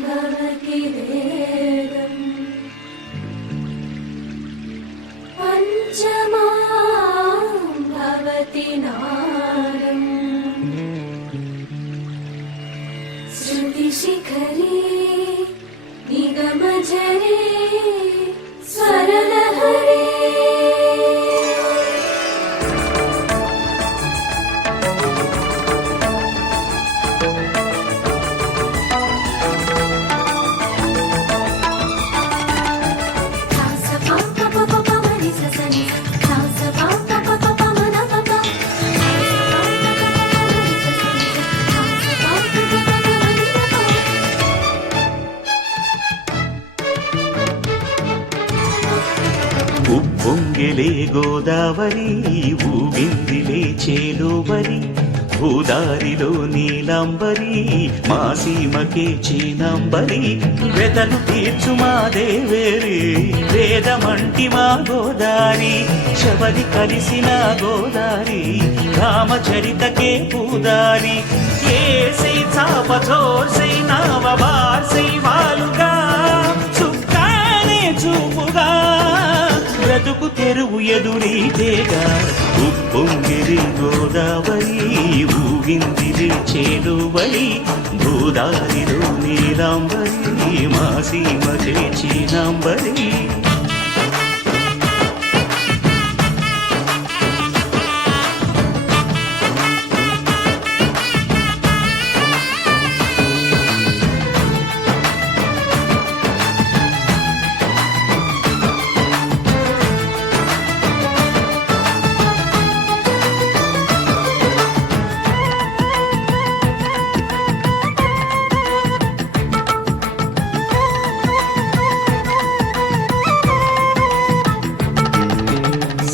भवति वेदम् पञ्चमां भवति नादम् श्रुतिशिखरे निगमझरे स्वरलहरे ఉప్పొంగిలే గోదావరి ఊగిందిలే చేలోవరి భూదారిలో నీలాంబరి మా సీమకే చీనాంబరి వెతలు తీర్చు మా దేవేరి వేదమంటి మా గోదారి శబరి కలిసిన గోదారి రామచరితకే పూదారి ఏసై చాప చోర్సై నావ బార్సై వాలుగా చుక్కానే చూపుగా బ్రతుకు తెరువు ఎదురీతేగా ఉప్పొంగిరి గోదావరి ఊగిందిరి చేలువరి భూదారిలో నీలాంబరి మా సీమ చేచినాంబరి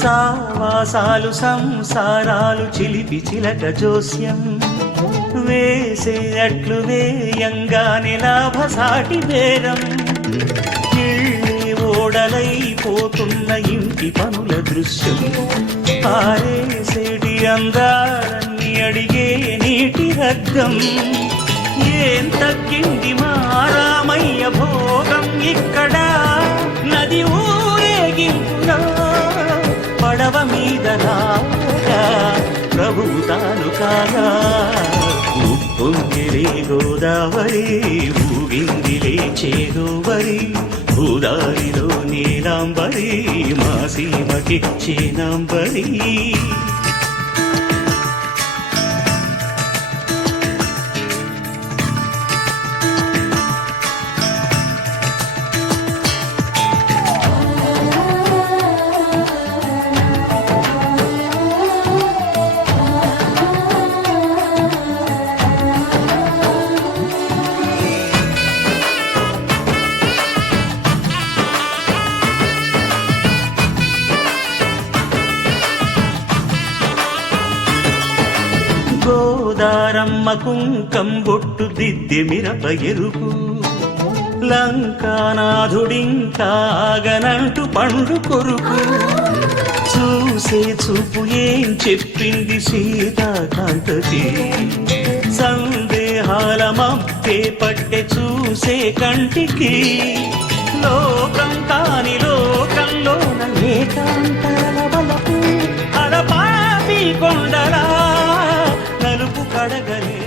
సావాసాలు సంసారాలు చిలిపి చిలక జోస్యం వేసే అట్లు వేయంగానే లాభసాటి బేరం ఓడలైపోతున్న ఇంటి పనుల దృశ్యం ఆరేసేటి అందాలన్నీ అడిగే నీటి రద్దం ఏం తగ్గింది మా రామయ్య భోగం ఇక్కడ నది ఊరేగింపులో పడవ మీద రాగా ప్రభువు తాను కాగా ఉప్పొంగిలే గోదావరి ఊగిందిలే చేదోవరి భూదారిలో నీలాంబరి మా సీమకి చీనాంబరి గోదారమ్మ కుంకం బొట్టు దిద్దె మిరప ఎరుపు లంకానాథుడింకాగనంటూ పండు కొరుకు చూసే చూపు ఏం చెప్పింది సీతాకాంతకి సందేహాల మప్పే పట్టె చూసే కంటికి లోకం కాని లోకంలోన ఏకాంతాల బలపు అరపాపి కొండలా నలుపు కడగలే